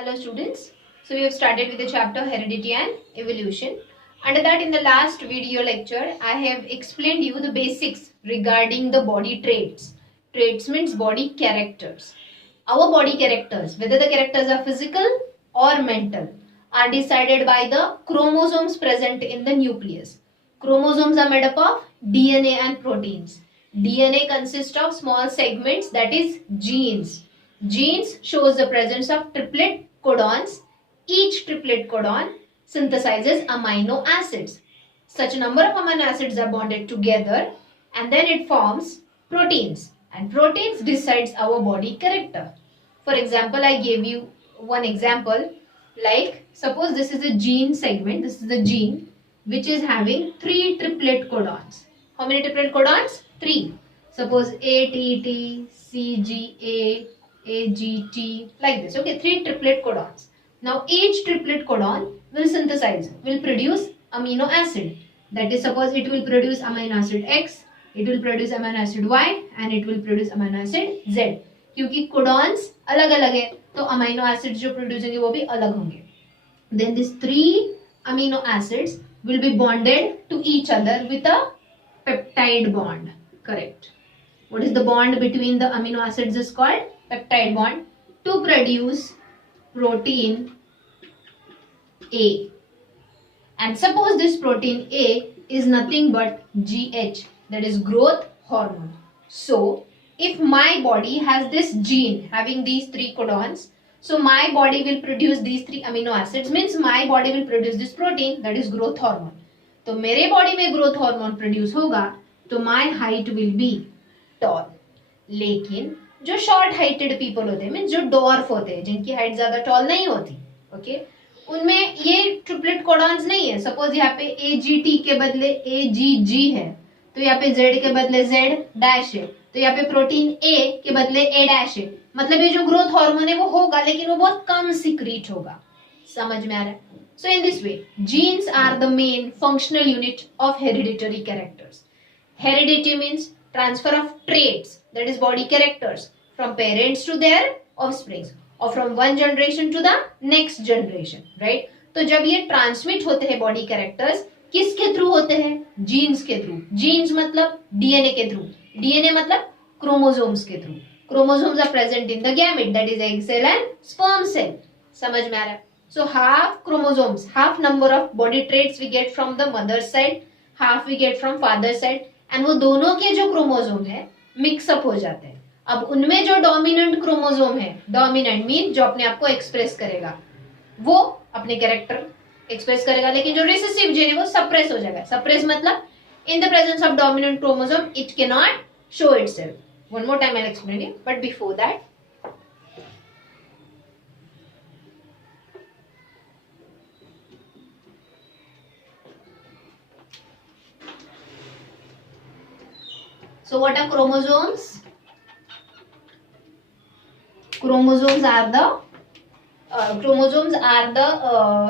Hello students. So we have started with the chapter Heredity and Evolution. Under that, in the last video lecture, I have explained you the basics regarding the body traits. Traits means body characters. Our body characters, whether the characters are physical or mental, are decided by the chromosomes present in the nucleus. Chromosomes are made up of DNA and proteins. DNA consists of small segments, that is genes. Genes shows the presence of triplet codons. Each triplet codon synthesizes amino acids. Such a number of amino acids are bonded together and then it forms proteins. And proteins decides our body character. For example, I gave you one example. Like suppose this is a gene segment. This is the gene which is having 3 triplet codons. How many triplet codons? 3. Suppose ATT, CGA, AGT, like this. Okay, 3 triplet codons. Now each triplet codon will synthesize, will produce amino acid. That is, suppose it will produce amino acid X, it will produce amino acid Y and it will produce amino acid Z. क्योंकि codons अलग अलग है तो amino acids जो produce होंगे वो भी अलग होंगे. Then these 3 amino acids will be bonded to each other with a peptide bond. Correct. What is the bond between the amino acids is called peptide bond to produce protein A. And suppose this protein A is nothing but GH, that is growth hormone. So if my body has this gene having these 3 codons, so my body will produce these 3 amino acids, means my body will produce this protein, that is growth hormone. तो मेरे body में growth hormone produce होगा तो my height will be toll. लेकिन जो short heighted people होते हैं, means जो डॉर्फ होते हैं, जिनकी हाइट ज्यादा टॉल नहीं होती, ओके, उनमें ये ट्रिपलेट कोडॉन्स नहीं है. सपोज यहाँ पे AGT के बदले AGG है तो यहाँ पे Z के बदले Z डैश है, तो यहाँ पे प्रोटीन A के बदले A डैश है. मतलब ये जो ग्रोथ हार्मोन है वो होगा लेकिन वो बहुत कम सिक्रीट होगा. समझ में आ रहा है? So in this way, genes are the main functional unit of hereditary characters. Heredity means transfer of traits, that is body characters, from parents to their offsprings or from one generation to the next generation, right? तो जब ये transmit होते हैं body characters, किसके through होते हैं? Genes के थ्रू. जीन्स मतलब डीएनए के थ्रू. डीएनए मतलब क्रोमोसोम्स के थ्रू. Chromosomes are present in the gamete, that is egg cell and sperm cell. समझ में आ रहा है? So half chromosomes, half number of body traits we get from the mother's side, half we get from father's side, and वो दोनों के जो chromosome है mix up हो जाते हैं. अब उनमें जो डोमिनेंट क्रोमोसोम है, डोमिनेंट मीन जो अपने आप को एक्सप्रेस करेगा, वो अपने कैरेक्टर एक्सप्रेस करेगा, लेकिन जो रिसेसिव जीन है वो सप्रेस हो जाएगा. सप्रेस मतलब इन the presence of dominant chromosome it can not show itself. One more time I will explain it, but before that so what are chromosomes? Chromosomes are the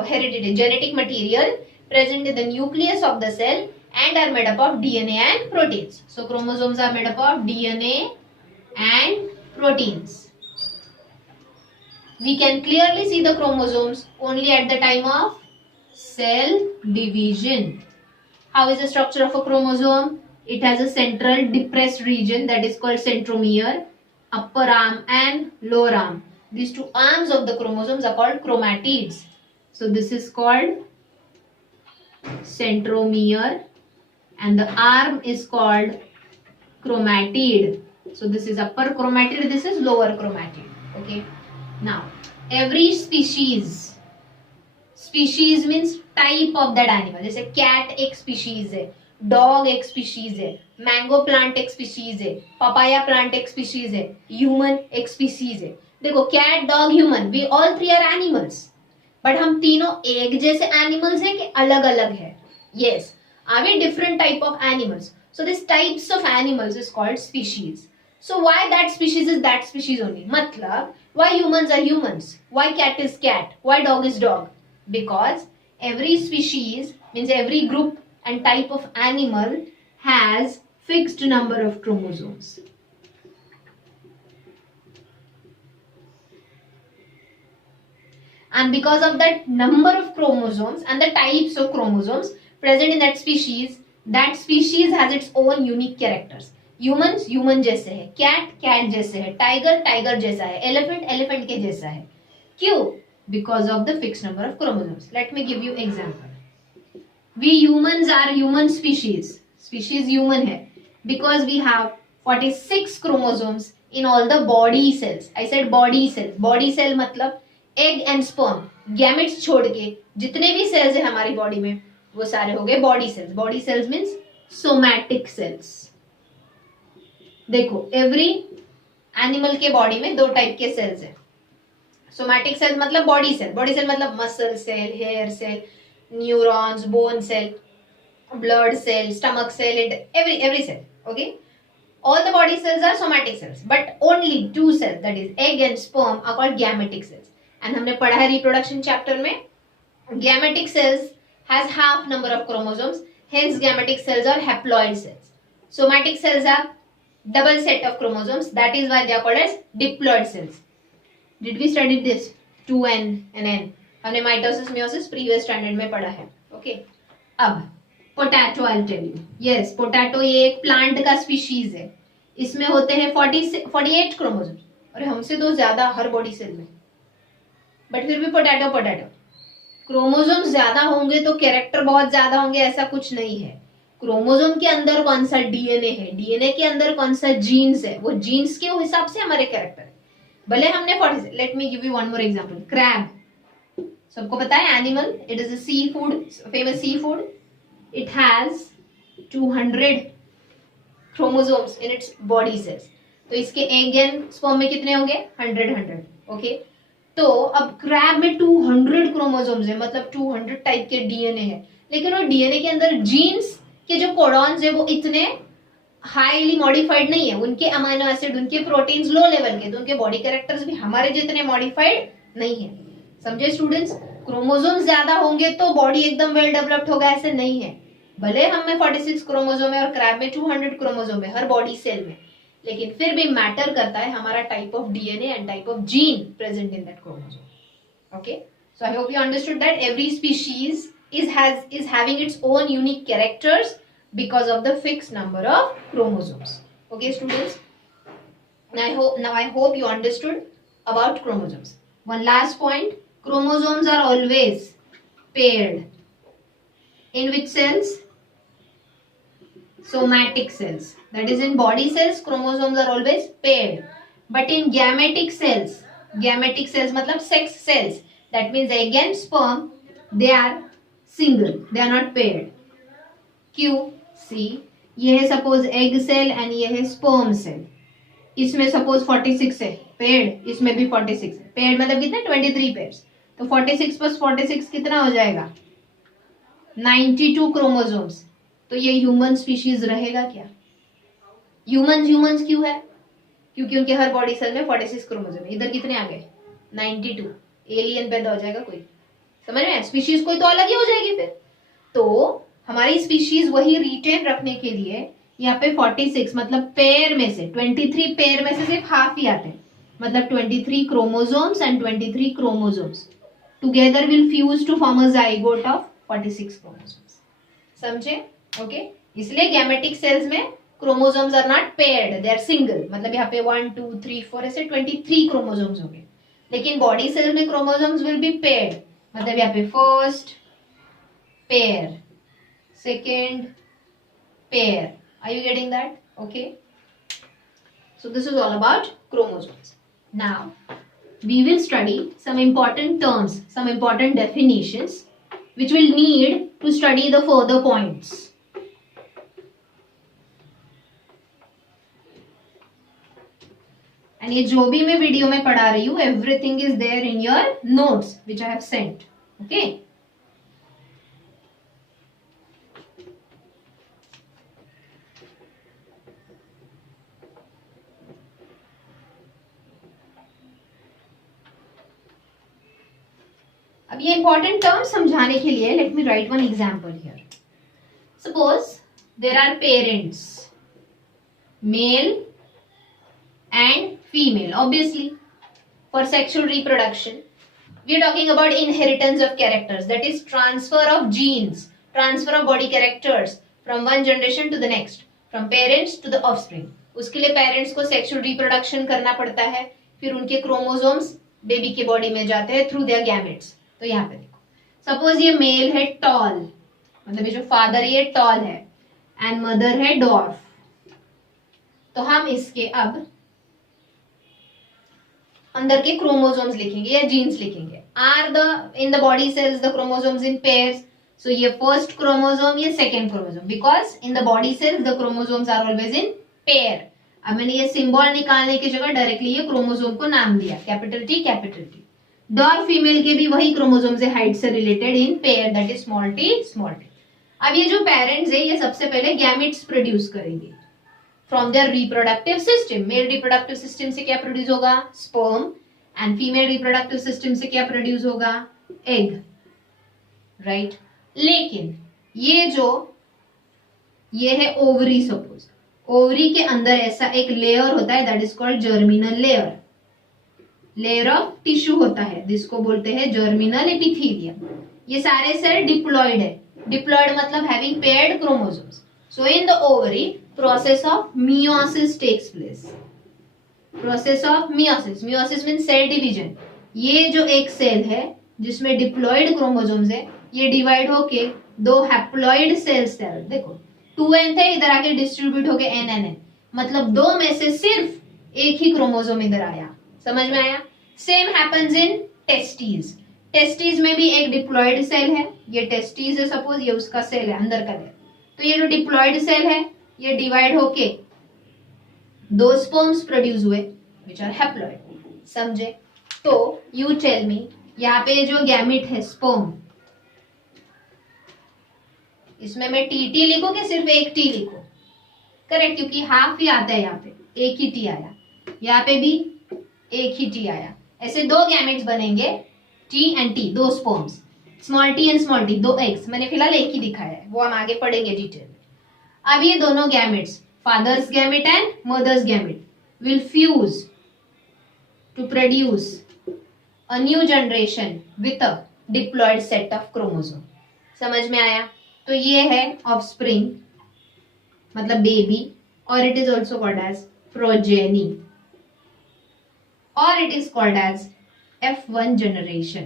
hereditary genetic material present in the nucleus of the cell and are made up of DNA and proteins. So chromosomes are made up of DNA and proteins. We can clearly see the chromosomes only at the time of cell division. How is the structure of a chromosome? It has a central depressed region that is called centromere, upper arm and lower arm. These 2 arms of the chromosomes are called chromatids. So this is called centromere and the arm is called chromatid. So this is upper chromatid, this is lower chromatid. Okay. Now every species means type of that animal. जैसे cat एक species है, dog एक species है, mango plant एक species है, papaya plant एक species है, human एक स्पीशीज है. देखो cat, dog, human, we all 3 are animals, but हम तीनों एक जैसे एनिमल्स हैं कि अलग अलग है? Yes. Are we different type of animals? So this types of animals is called species. So why that species is that species only? मतलब why humans are humans, why cat is cat, why dog is dog? Because every species means every group and type of animal has fixed number of chromosomes. and because of that number of chromosomes and the types of chromosomes present in that species has its own unique characters. Humans human जैसे है, cat cat जैसे है, tiger tiger जैसा है, elephant elephant के जैसा है. क्यों? Because of the fix number of chromosomes. Let me give you example. We humans are human species human है because we have 46 chromosomes in all the body cells. I said body cells. Body cell मतलब egg and sperm, gametes छोड़ के जितने भी cells है हमारी body में वो सारे हो गए body cells. Body cells means somatic cells. देखो every animal के body में दो type के cells है. Somatic cells मतलब body cell. Body cell मतलब muscle cell, hair cell, neurons, bone cell, blood cell, stomach cell, every cell. Okay. All the body cells are somatic cells, but only two cells, that is egg and sperm, are called gametic cells. And हमने पढ़ा है reproduction chapter में, gametic cells has half number of chromosomes, hence gametic cells are haploid cells. Somatic cells have double set of chromosomes, that is why they are called as diploid cells. Did we study this? 2n and n. हमने mitosis meiosis previous standard में पढ़ा है. Okay. अब potato I tell you. Yes, potato ये एक plant का species है. इसमें होते हैं 48 क्रोमोसोम और हमसे तो ज्यादा हर बॉडी सेल में, बट फिर भी पोटैटो क्रोमोसोम ज्यादा होंगे तो कैरेक्टर बहुत ज्यादा होंगे ऐसा कुछ नहीं है. क्रोमोसोम के अंदर कौन सा डीएनए है, डीएनए के अंदर कौन सा जीन्स है, वो जीन्स के हिसाब से हमारे कैरेक्टर है. भले हमने 40. Let me give you one more example. Crab सबको पता है animal, it is a sea food, famous sea food. It has 200 chromosomes in its body cells. तो इसके egg and sperm में कितने होंगे? 100. ओके. तो अब क्रैब में 200 क्रोमोसोम्स है, मतलब 200 टाइप के डीएनए है, लेकिन वो डीएनए के अंदर जीन्स के जो कोडॉन्स है वो इतने हाईली मॉडिफाइड नहीं है. उनके अमाइनो एसिड, उनके प्रोटीन्स लो लेवल के, तो उनके बॉडी कैरेक्टर्स भी हमारे जितने मॉडिफाइड नहीं है. समझे स्टूडेंट्स? क्रोमोसोम ज्यादा होंगे तो बॉडी एकदम वेल डेवलप्ड होगा ऐसे नहीं है. भले हम में 46 क्रोमोसोम है और क्रैब में 200 क्रोमोसोम है हर बॉडी सेल में, लेकिन फिर भी मैटर करता है हमारा type of DNA and type of gene present in that chromosome. Okay, so I hope you understood that every species is having its own unique characters because of the fixed number of chromosomes. Okay students, now I hope you understood about chromosomes. One last point, chromosomes are always paired. In which cells? Somatic cells. That is, in body cells chromosomes are always paired, but in gametic cells मतलब sex cells, that means egg and sperm, they are single, they are not paired. क्यों? See, ये है suppose egg cell and ये है sperm cell. इसमें suppose 46 है paired, इसमें भी 46 है paired, मतलब कितना? 23 pairs. तो 46 plus 46 कितना हो जाएगा? 92 क्रोमोसोम्स. तो ये ह्यूमन स्पीशीज रहेगा क्या? ह्यूमंस क्यों है? क्योंकि उनके हर बॉडी सेल में 46 क्रोमोसोम है. इधर कितने आ गए? 92. एलियन पैदा हो जाएगा कोई. समझ में? स्पीशीज कोई तो अलग ही हो जाएगी फिर. तो हमारी स्पीशीज वही रिटेन रखने के लिए यहाँ पे 46 मतलब पेयर में से 23 पेयर में से सिर्फ हाफ ही आते हैं, मतलब 23 chromosomes and 23 chromosomes together will fuse to form a zygote of 46 chromosomes. समझे? ओके. इसलिए गैमेटिक सेल्स में chromosomes are not paired, they are single, मतलब यहाँ पे 1 2 3 4 ऐसे 23 क्रोमोसोम्स होंगे. लेकिन बॉडी सेल में क्रोमोसोम्स विल बी पेयर्ड, मतलब यहाँ पे first pair, second pair. Are you getting that? Okay. So this is all about chromosomes. Now we will study some important terms, some important definitions which will need to study the further points. And ये जो भी मैं video में पढ़ा रही हूँ, everything is there in your notes which I have sent. Okay. अब ये इंपॉर्टेंट टर्म समझाने के लिए let me write one example here. Suppose there are parents, male and female, obviously for sexual reproduction We are talking about inheritance of characters, that is transfer of genes, transfer of body characters from one generation to the next, from parents to the offspring. उसके लिए parents को sexual reproduction करना पड़ता है, फिर उनके chromosomes baby के body में जाते हैं थ्रू देयर गैमेट्स. तो यहाँ पे देखो, सपोज ये मेल है टॉल, मतलब ये जो फादर ये टॉल है एंड मदर है डॉर्फ. तो हम इसके अब अंदर के क्रोमोसोम्स लिखेंगे या जीन्स लिखेंगे. Are the in the body cells the chromosomes in pairs. So ये फर्स्ट क्रोमोसोम, ये second chromosome, because in the body cells the chromosomes are always in pair. अब मैंने ये सिंबल निकालने की जगह डायरेक्टली ये क्रोमोसोम को नाम दिया, capital T capital T. Dwarf female के भी वही क्रोमोसोम से हाइट से related in pair, that is small t small t. अब ये जो पेरेंट्स है ये सबसे पहले गैमेट्स प्रोड्यूस करेंगे from their reproductive system. Male reproductive system से क्या प्रोड्यूस होगा? Sperm. And female reproductive system से क्या प्रोड्यूस होगा? एग. राइट. लेकिन ये है ओवरी. सपोज ओवरी के अंदर ऐसा एक लेयर होता है, that is called germinal layer. Layer of tissue होता है जिसको बोलते हैं जर्मिनल एपिथेलियम. ये सारे सेल डिप्लॉयड है. डिप्लॉयड मतलब having paired chromosomes. So in the ovary process of meiosis takes place. Process of meiosis. Meiosis means cell division. ये जो एक सेल है जिसमें डिप्लॉयड क्रोमोसोम्स है, ये डिवाइड होके दो हैप्लॉयड सेल्स है. देखो 2n थे, इधर आके डिस्ट्रीब्यूट होके nn, मतलब दो में से सिर्फ एक ही क्रोमोसोम इधर आया. समझ में आया? Same happens in testes. Testes में भी एक डिप्लॉयड सेल है. ये टेस्टीज है सपोज, ये उसका सेल है अंदर का लेयर. तो ये जो डिप्लॉयड सेल है ये डिवाइड होके दो स्पर्म्स प्रोड्यूस हुए विच आर हैप्लॉइड. समझे? तो यू टेल मी, यहाँ पे जो गैमेट है स्पर्म, इसमें मैं टी लिखूं कि सिर्फ एक टी लिखूं? करेक्ट, क्योंकि हाफ ही आता है, यहाँ पे एक ही टी आया, यहाँ पे भी एक ही टी आया. ऐसे दो गैमेट्स बनेंगे, टी एंड टी, दो sperms, small T and small T, दो एग्स. मैंने फिलहाल एक ही दिखाया है, वो हम आगे पढ़ेंगे डिटेल. अब ये दोनों gametes, father's gamete and mother's gamete, will fuse to produce a new generation with a diploid set of chromosome. समझ में आया? तो ये है ऑफस्प्रिंग, मतलब बेबी, और it is also called as progeny, और it is called as F1 generation.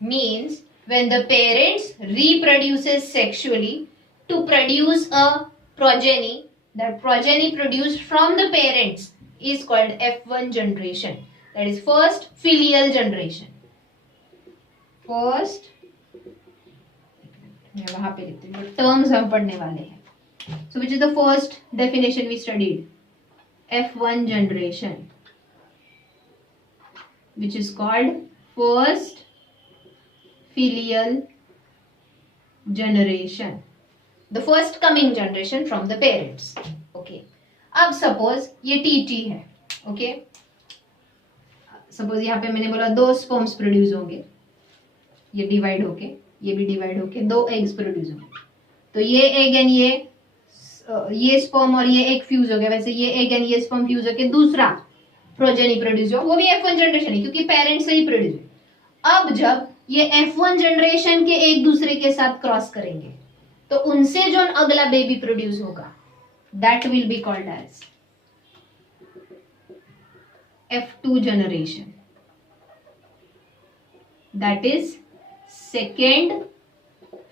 Means when the parents reproduces sexually to produce a progeny, that progeny produced from the parents is called F1 generation. That is first filial generation. First, मैं वहां पे लिखती हूँ, terms हम पढ़ने वाले हैं. So which is the first definition we studied? F1 generation, which is called first filial generation, the first coming generation from the parents. Okay. अब सपोज ये टी है. ओके, सपोज यहाँ पे मैंने बोला दो स्पर्म्स प्रोड्यूस होंगे, ये डिवाइड होके, ये भी डिवाइड होके दो एग्स प्रोड्यूस होंगे. तो ये एग एंड ये स्पर्म और ये एग फ्यूज हो गया. वैसे ये एग एंड ये स्पर्म फ्यूज होके दूसरा प्रोजेनी प्रोड्यूस हो, वो भी F1 जनरेशन है क्योंकि पेरेंट्स से ही प्रोड्यूस है. अब जब ये F1 जनरेशन के एक दूसरे के साथ क्रॉस करेंगे तो उनसे जो अगला बेबी प्रोड्यूस होगा that will be called as F2 generation. That is second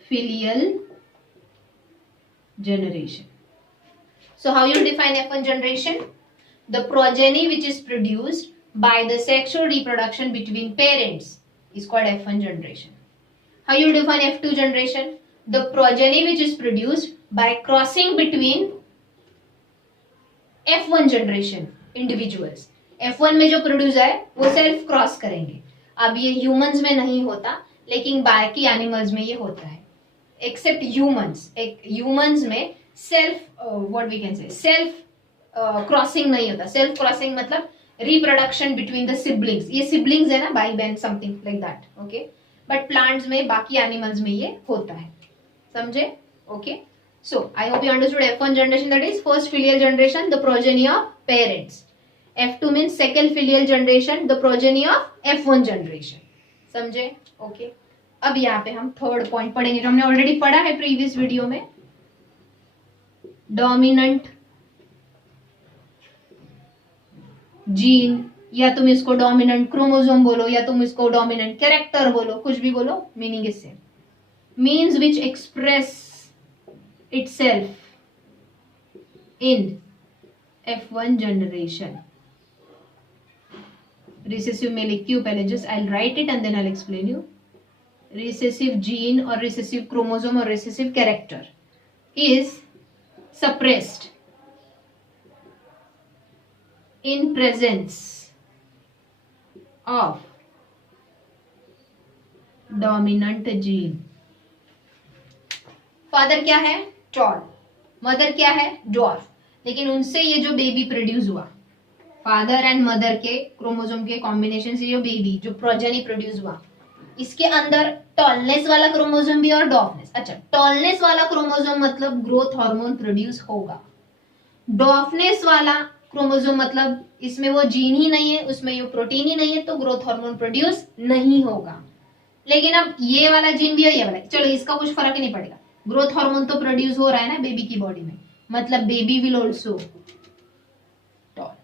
filial generation. So how you define F1 generation? The progeny which is produced by the sexual reproduction between parents is called F1 generation. How you define F2 generation? The progeny which is produced by crossing between F1 generation individuals. F1 में जो produce है वो self cross करेंगे. अब ये humans में नहीं होता, लेकिन बाकी एनिमल्स में ये होता है, एक्सेप्ट ह्यूमंस. एक ह्यूमंस में self what we can say self crossing नहीं होता. सेल्फ क्रॉसिंग मतलब रिप्रोडक्शन बिटवीन द सिबलिंग्स. ये सिबलिंग्स है ना, भाई बहन, something like that. Okay, but plants में, बाकी एनिमल्स में ये होता है. समझे? Okay, so I hope you understood F1 generation, that is first filial generation, the progeny of parents. F2 means second filial generation, the progeny of F1 generation. समझे? Okay. अब यहाँ पे हम थर्ड पॉइंट पढ़ेंगे जो हमने ऑलरेडी पढ़ा है प्रीवियस वीडियो में. डोमिनेंट जीन, या तुम इसको डोमिनेंट क्रोमोसोम बोलो या तुम इसको डोमिनेंट कैरेक्टर बोलो, कुछ भी बोलो, meaning is same. Means which express itself in F1 generation. Recessive में लिखती हूँ पहले, just I write it and then I explain you. Recessive gene और रिसेसिव क्रोमोसोम और recessive character is suppressed in presence of dominant gene. Father क्या है? Toll. Mother क्या है? ड्वार्फ. लेकिन उनसे ये जो बेबी प्रोड्यूस हुआ, फादर एंड मदर के क्रोमोसोम के कॉम्बिनेशन से जो बेबी, जो प्रोजेनी प्रोड्यूस हुआ, इसके अंदर टॉलनेस वाला क्रोमोसोम भी और डॉफनेस. अच्छा, टॉलनेस वाला क्रोमोसोम मतलब ग्रोथ हार्मोन प्रोड्यूस होगा. डॉफनेस वाला क्रोमोसोम मतलब इसमें वो जीन ही नहीं है, उसमें ये प्रोटीन ही नहीं है, तो ग्रोथ हार्मोन प्रोड्यूस नहीं होगा. लेकिन अब ये वाला जीन भी है, ये वाला, चलो इसका कुछ फर्क नहीं पड़ेगा. ग्रोथ हार्मोन तो प्रोड्यूस हो रहा है ना बेबी की बॉडी में, मतलब बेबी विल ऑल्सो टॉल.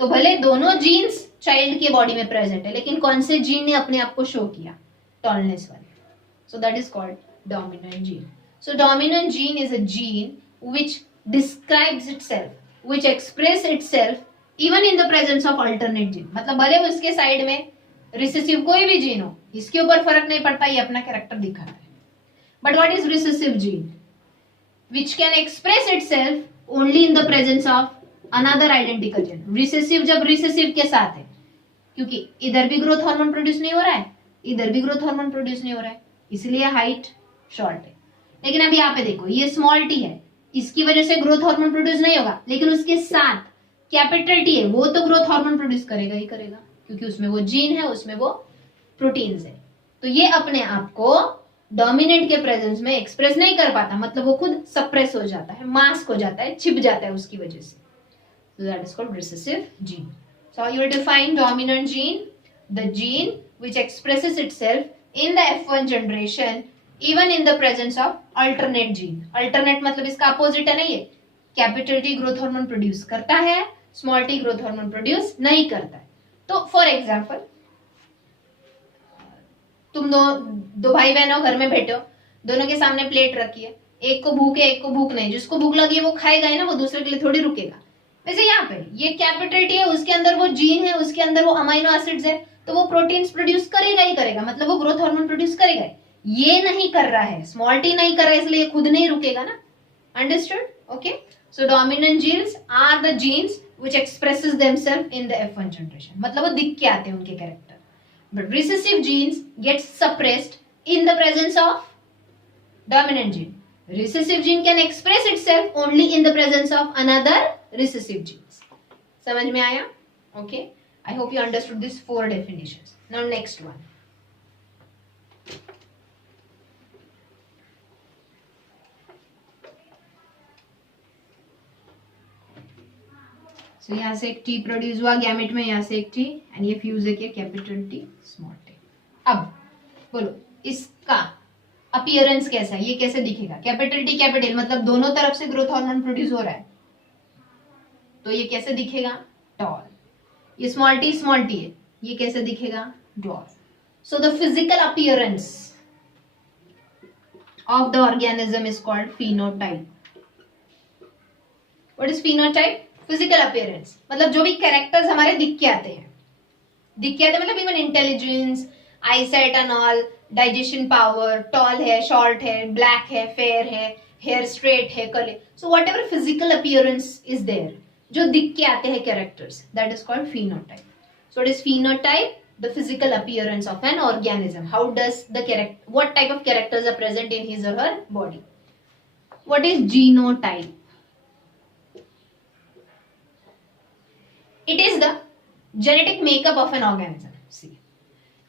तो भले दोनों जीन्स चाइल्ड के बॉडी में प्रेजेंट है, लेकिन कौन से जीन ने अपने आप को शो किया? टॉलनेस वाले. So that is called dominant gene. So dominant gene is a gene which describes itself, which express itself even in the presence of alternate gene. मतलब भले उसके साइड में रिसेसिव कोई भी जीन हो, इसके ऊपर फर्क नहीं पड़ता, ये अपना कैरेक्टर दिखा रहा है. But what is recessive gene? Which can express itself only in the presence of another identical gene. Recessive जब रिसेसिव के साथ है, क्योंकि इधर भी ग्रोथ हार्मोन प्रोड्यूस नहीं हो रहा है, इधर भी ग्रोथ हार्मोन प्रोड्यूस नहीं हो रहा है, इसलिए हाइट शॉर्ट है. लेकिन अभी यहाँ पे देखो, ये स्मॉल टी है, इसकी वजह से ग्रोथ हार्मोन प्रोड्यूस नहीं होगा, लेकिन उसके साथ कैपिटल टी है, वो तो ग्रोथ हार्मोन प्रोड्यूस करेगा ही करेगा, क्योंकि उसमें वो जीन है, उसमें वो प्रोटीन्स है. तो ये अपने आप को डोमिनेंट के प्रेजेंस में एक्सप्रेस नहीं कर पाता, मतलब वो खुद सप्रेस हो जाता है, मास्क हो जाता है, छिप जाता है उसकी वजह से. So that is called recessive gene. So you will define dominant gene, the gene which expresses itself in the F1 generation even in the presence of alternate gene. Alternate मतलब इसका अपोजिट है ना, ये capital T growth hormone produce करता है, small T growth hormone produce नहीं करता है. तो फॉर एग्जाम्पल, तुम दो भाई बहन हो, घर में बैठे हो, दोनों के सामने प्लेट रखी है, एक को भूख है एक को भूख नहीं. जिसको भूख लगी है वो खाएगा ही ना, वो दूसरे के लिए थोड़ी रुकेगा. वैसे यहाँ पे ये कैपिटल टी है, उसके अंदर वो जीन है, उसके अंदर वो अमाइनो एसिड्स है, तो वो प्रोटीन्स प्रोड्यूस करेगा ही करेगा, मतलब वो ग्रोथ हार्मोन प्रोड्यूस करेगा. ये नहीं कर रहा है, स्मॉल टी नहीं कर रहा है, इसलिए खुद नहीं रुकेगा ना. Understood? Okay. So dominant genes are the genes which expresses themselves in the F1 generation, मतलब वो दिख के आते हैं उनके character. But recessive genes gets suppressed in the presence of dominant gene. Recessive gene can express itself only in the presence of another recessive genes. समझ में आया? Okay. I hope you understood these 4 definitions. Now next one. So यहाँ से एक T produce हुआ gamete में, यहाँ से एक T, एंड ये फ्यूज है क्या? Capital T small T. अब बोलो इसका अपीयरेंस कैसा है, ये कैसे दिखेगा? कैपिटल टी कैपिटल मतलब दोनों तरफ से ग्रोथ हार्मोन प्रोड्यूस हो रहा है, तो ये कैसे दिखेगा? टॉल. ये स्मॉल टी है, ये कैसे दिखेगा? Dwarf. So the physical appearance of the organism is called phenotype. What is phenotype? Physical appearance मतलब जो भी कैरेक्टर्स हमारे दिख के आते हैं मतलब even intelligence, eyesight and all, digestion power, tall है, शॉर्ट है, ब्लैक है, फेयर है, हेयर स्ट्रेट है, curly. So whatever physical appearance is there, जो दिख के आते हैं characters, that is called phenotype. So it is phenotype, the physical appearance of an organism. How does what type of characters are present in his or her body? What is genotype? It is the genetic makeup of an organism. See,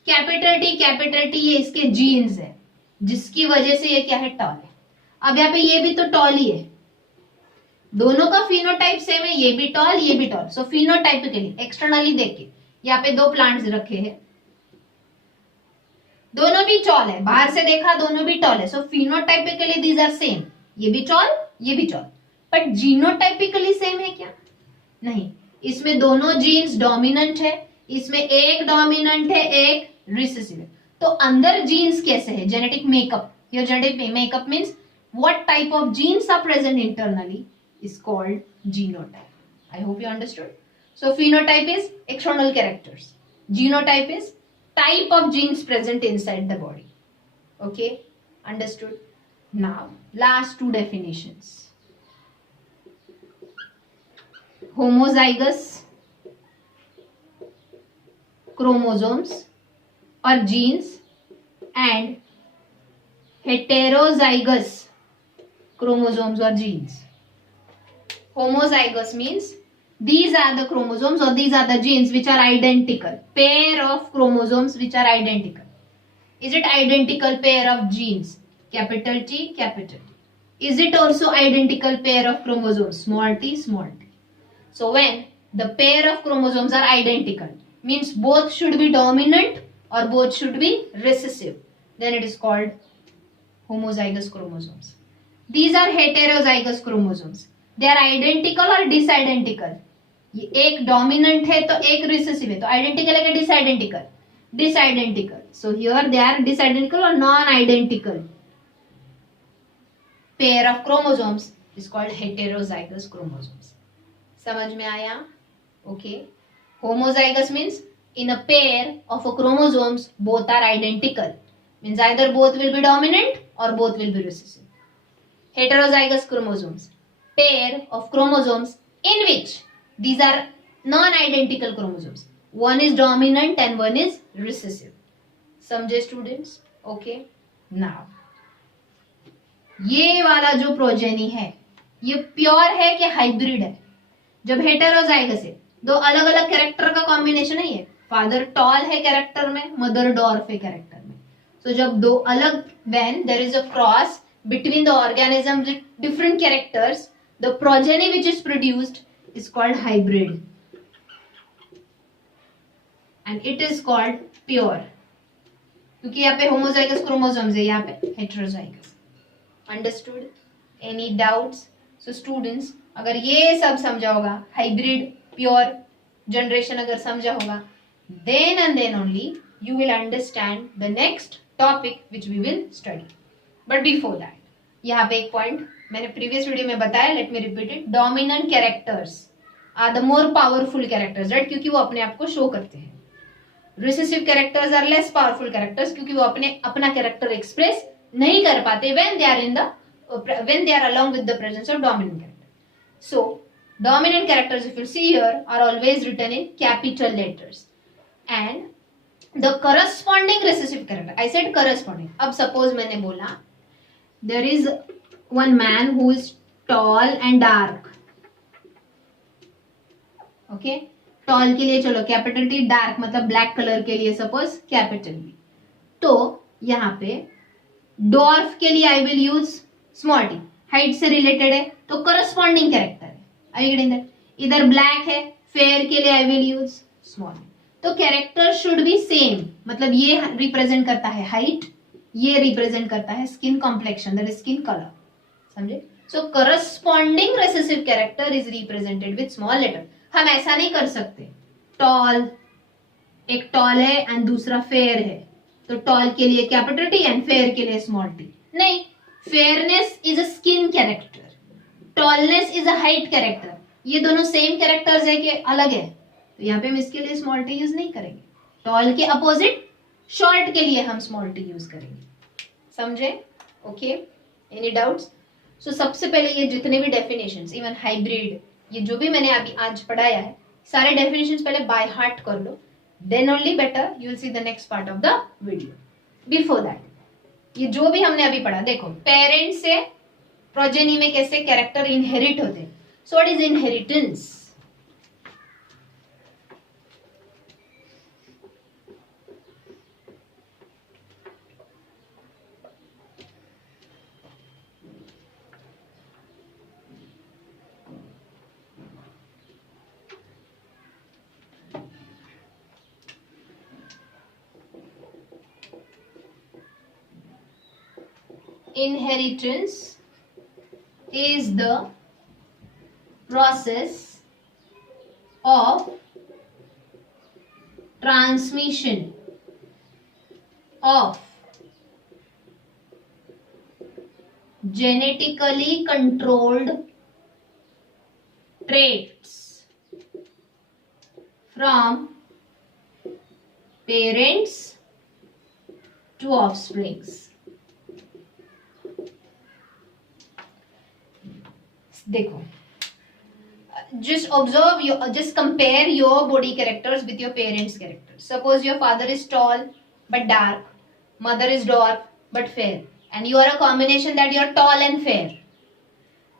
capital T ये इसके jeans है, जिसकी वजह से ये क्या है? Toll है. अब यहाँ पे ये भी तो टॉल ही है, दोनों का फिनोटाइप सेम है, ये भी टॉल ये भी टॉल। सो फिनोटाइपिकली एक्सटर्नली देखिए, यहाँ पे दो प्लांट्स रखे हैं, दोनों भी टॉल है, बाहर से देखा दोनों भी टॉल है। सो फिनोटाइपिकली दीज आर सेम, ये भी टॉल ये भी टॉल। बट जीनोटाइपिकली सेम है क्या? नहीं, इसमें दोनों जीन्स डोमिनेंट है, इसमें एक डोमिनेंट है एक रिसेसिव है। तो अंदर जीन्स कैसे है, genetic makeup, your genetic makeup means what type of genes are present internally is called genotype. I hope you understood. So phenotype is external characters, genotype is type of genes present inside the body. Okay, understood. Now last two definitions: homozygous chromosomes or genes and heterozygous chromosomes or genes. Homozygous means these are the chromosomes or these are the genes which are identical, pair of chromosomes which are identical. Is it identical pair of genes, capital T capital T? Is it also identical pair of chromosomes, small t small t? So when the pair of chromosomes are identical, means both should be dominant or both should be recessive, then it is called homozygous chromosomes. These are heterozygous chromosomes. They are identical or disidentical? एक dominant है तो एक recessive है, तो identical है क्या डिसआइडेंटिकल? डिसआइडेंटिकल. So here they are डिसआइडेंटिकल और non identical. Pair of chromosomes is called heterozygous chromosomes. समझ में आया? Okay. Homozygous means in a pair of a chromosomes both are identical, means either both will be dominant or both will be recessive. Heterozygous chromosomes, pair of chromosomes in which these are non-identical chromosomes, one is dominant and one is recessive. समझे students? Okay. Now ये वाला जो progeny है ये pure है कि hybrid है? जब हेटेरोजाइगस है, दो अलग अलग कैरेक्टर का कॉम्बिनेशन है ये. फादर टॉल है कैरेक्टर में, मदर डॉर्फ है कैरेक्टर में. सो जब दो अलग, when there is a cross between the organisms with different characters, the progeny which is produced is called hybrid and it is called pure. क्योंकि यहाँ पे homozygous chromosomes है, यहाँ पे heterozygous. Understood? Any doubts? So students, अगर ये सब समझा होगा, hybrid, pure generation अगर समझा होगा, then and then only you will understand the next topic which we will study. But before that, यहाँ पे एक पॉइंट मैंने प्रीवियस वीडियो में बताया, let me repeat it. Dominant characters are the more powerful characters, right? क्योंकि वो अपने आप को शो करते हैं. Recessive characters are less powerful characters, क्योंकि वो अपना कैरेक्टर एक्सप्रेस नहीं कर पाते when they are along with the presence of dominant character. So dominant characters, if you see here, are always written in capital letters, and the corresponding recessive character, I said corresponding. अब suppose मैंने बोला there is one man who is tall and dark. Okay, tall के लिए चलो capital T, dark मतलब black colour के लिए suppose capital B. तो यहाँ पे डॉर्फ के लिए I will use small T, height से रिलेटेड है तो करस्पॉन्डिंग कैरेक्टर है. Are you getting that? इधर ब्लैक है, फेयर के लिए आई विल यूज स्मॉल. तो कैरेक्टर शुड बी सेम, मतलब ये रिप्रेजेंट करता है हाइट, ये रिप्रेजेंट करता है skin complexion, that is skin colour. समझे? So corresponding recessive character is represented with small letter. हम ऐसा नहीं कर सकते टॉल, एक टॉल है एंड दूसरा फेयर है तो टॉल के लिए कैपिटल टी एंड फेयर के लिए स्मॉल टी. नहीं, fairness is a skin character, tallness is a height character. ये दोनों सेम कैरेक्टर्स है कि अलग है? तो यहाँ पे हम इसके लिए स्मॉल टी यूज नहीं करेंगे. टॉल के अपोजिट शॉर्ट के लिए हम स्मॉल टी यूज करेंगे. समझे? ओके. Any doubts? सो सबसे पहले ये जितने भी डेफिनेशंस, इवन हाइब्रिड, ये जो भी मैंने अभी आज पढ़ाया है, सारे डेफिनेशंस पहले बाय हार्ट कर लो, then only better you will see the next part of the video. Before that, ये जो भी हमने अभी पढ़ा, देखो पेरेंट्स से प्रोजेनी में कैसे कैरेक्टर इनहेरिट होते हैं. So what is inheritance? Inheritance is the process of transmission of genetically controlled traits from parents to offsprings. देखो, just observe your, just compare your body characters with your parents' characters. Suppose your father is tall but dark, mother is dwarf but fair, and you are a combination that you are tall and fair.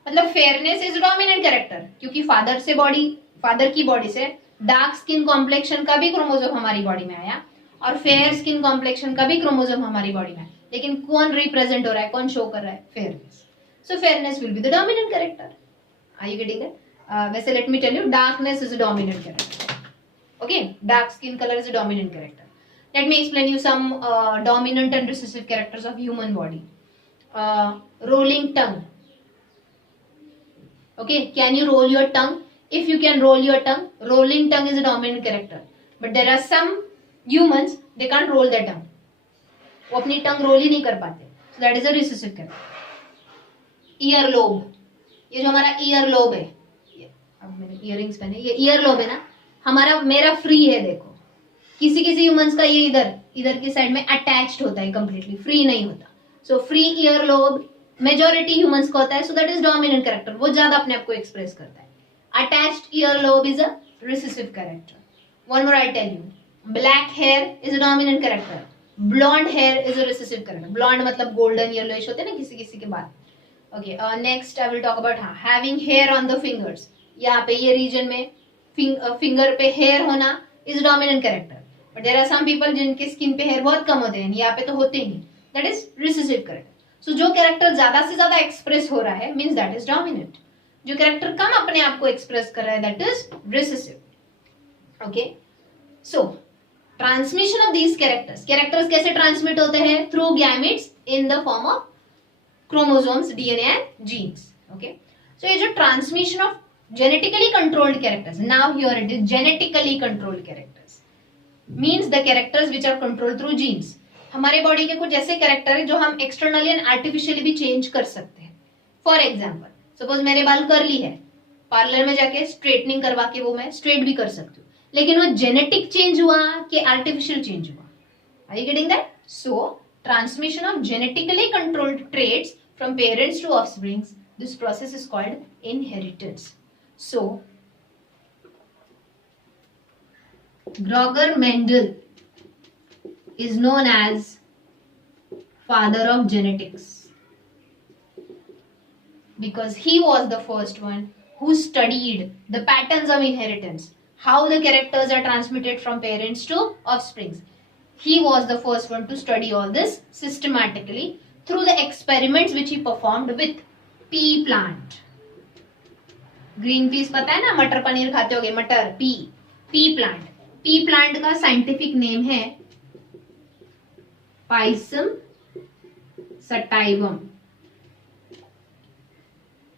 मतलब fairness is dominant character, क्योंकि father की body से dark skin complexion का भी chromosome हमारी body में आया और फेयर स्किन कॉम्प्लेक्शन का भी क्रोमोसोम हमारी बॉडी में आया, लेकिन कौन रिप्रेजेंट हो रहा है, कौन शो कर रहा है, fairness. So fairness will be the dominant character. Are you getting it? वैसे let me tell you, darkness is a dominant character. Okay, dark skin colour is a dominant character. Let me explain you some dominant and recessive characters of human body. Rolling tongue. Okay, can you roll your tongue? If you can roll your tongue, rolling tongue is a dominant character. But there are some humans, they can't roll their tongue. वो अपनी tongue roll ही नहीं कर पाते. So that is a recessive character. Earlobe. ये जो हमारा earlobe है, अब मैंने earrings पहने, ये earlobe है ना, मेरा free है. देखो, किसी humans का ये इधर की साइड में attached होता है, completely free नहीं होता. So free earlobe majority humans का होता है, so that is dominant character. वो ज्यादा अपने आप को एक्सप्रेस करता है. Attached earlobe is a recessive character. One more I tell you, black hair is a dominant character. Blond hair is a recessive character. Blond मतलब गोल्डन येलोइश होते हैं ना किसी के बाल. Okay, next I will talk about having hair on the fingers. यहाँ पे ये रीजन में फिंगर पे हेयर होना is dominant character. But there are some people जिनके स्किन पे हेयर बहुत कम होते हैं, यहाँ पे तो होते ही नहीं. That is recessive character. So जो कैरेक्टर ज्यादा से ज्यादा एक्सप्रेस हो रहा है मींस दैट इज डोमिनेंट. जो कैरेक्टर कम अपने आप को एक्सप्रेस कर रहा है that is recessive. Okay, so transmission of these characters कैसे ट्रांसमिट होते हैं? Through gametes in the form of chromosomes, DNA and genes. Okay, so ये जो transmission of genetically controlled characters, now here it is genetically controlled characters means the characters which are controlled through genes. हमारे body के कुछ ऐसे character है जो हम externally and artificially भी चेंज कर सकते हैं. फॉर एग्जाम्पल, सपोज मेरे बाल कर्ली है, पार्लर में जाके स्ट्रेटनिंग करवा के वो मैं स्ट्रेट भी कर सकती हूँ, लेकिन वो जेनेटिक चेंज हुआ कि आर्टिफिशियल चेंज हुआ? Are you getting that? So transmission of genetically controlled traits from parents to offsprings, this process is called inheritance. So Gregor Mendel is known as father of genetics because he was the first one who studied the patterns of inheritance, how the characters are transmitted from parents to offsprings. He was the first one to study all this systematically through the experiments which he performed with pea plant. Green peas पता है ना, मटर पनीर खाते होगे, मटर, pea plant. pea plant का scientific name है Pisum sativum.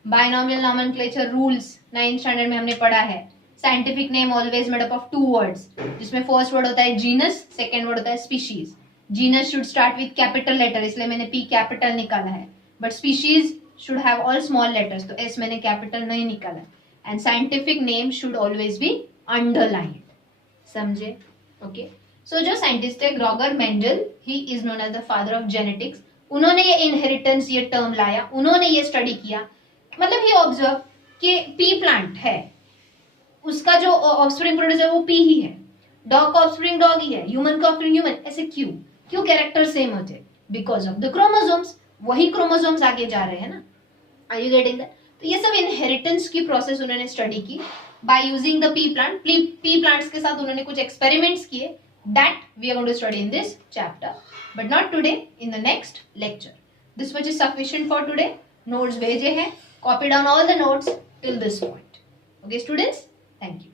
Binomial nomenclature rules 9th standard में हमने पढ़ा है. Scientific name always made up of 2 words, जिसमें फर्स्ट वर्ड होता है जीनस, सेकेंड वर्ड होता है species. Genus should start with capital letter, इसलिए मैंने पी कैपिटल निकाला है. But species should have all small letters, तो एस मैंने कैपिटल नहीं निकाला. And scientific name should always be underlined. समझे? ओके. सो जो साइंटिस्ट है Gregor Mendel, he is known as the father of genetics. उन्होंने ये इनहेरिटेंस ये टर्म लाया, उन्होंने ये स्टडी किया. मतलब ही ऑब्जर्व कि पी प्लांट है, उसका जो ऑफस्प्रिंग प्रोड्यूस है वो पी ही है, डॉग का ऑफस्प्रिंग डॉग ही है, ह्यूमन का ऑफस्प्रिंग ह्यूमन. ऐसे क्यों कैरेक्टर सेम होते? Because of the chromosomes. वही क्रोमोसोम्स आगे जा रहे हैं ना. Are you getting that? तो ये सब इनहेरिटेंस की प्रोसेस उन्होंने स्टडी की by using the pea plant. Pea plants के साथ उन्होंने कुछ एक्सपेरिमेंट्स किए. That we are going to study in this chapter, but not today, in the next lecture. This much is sufficient for today. Notes भेजे हैं, copy down all the notes till this point. Okay students, thank you.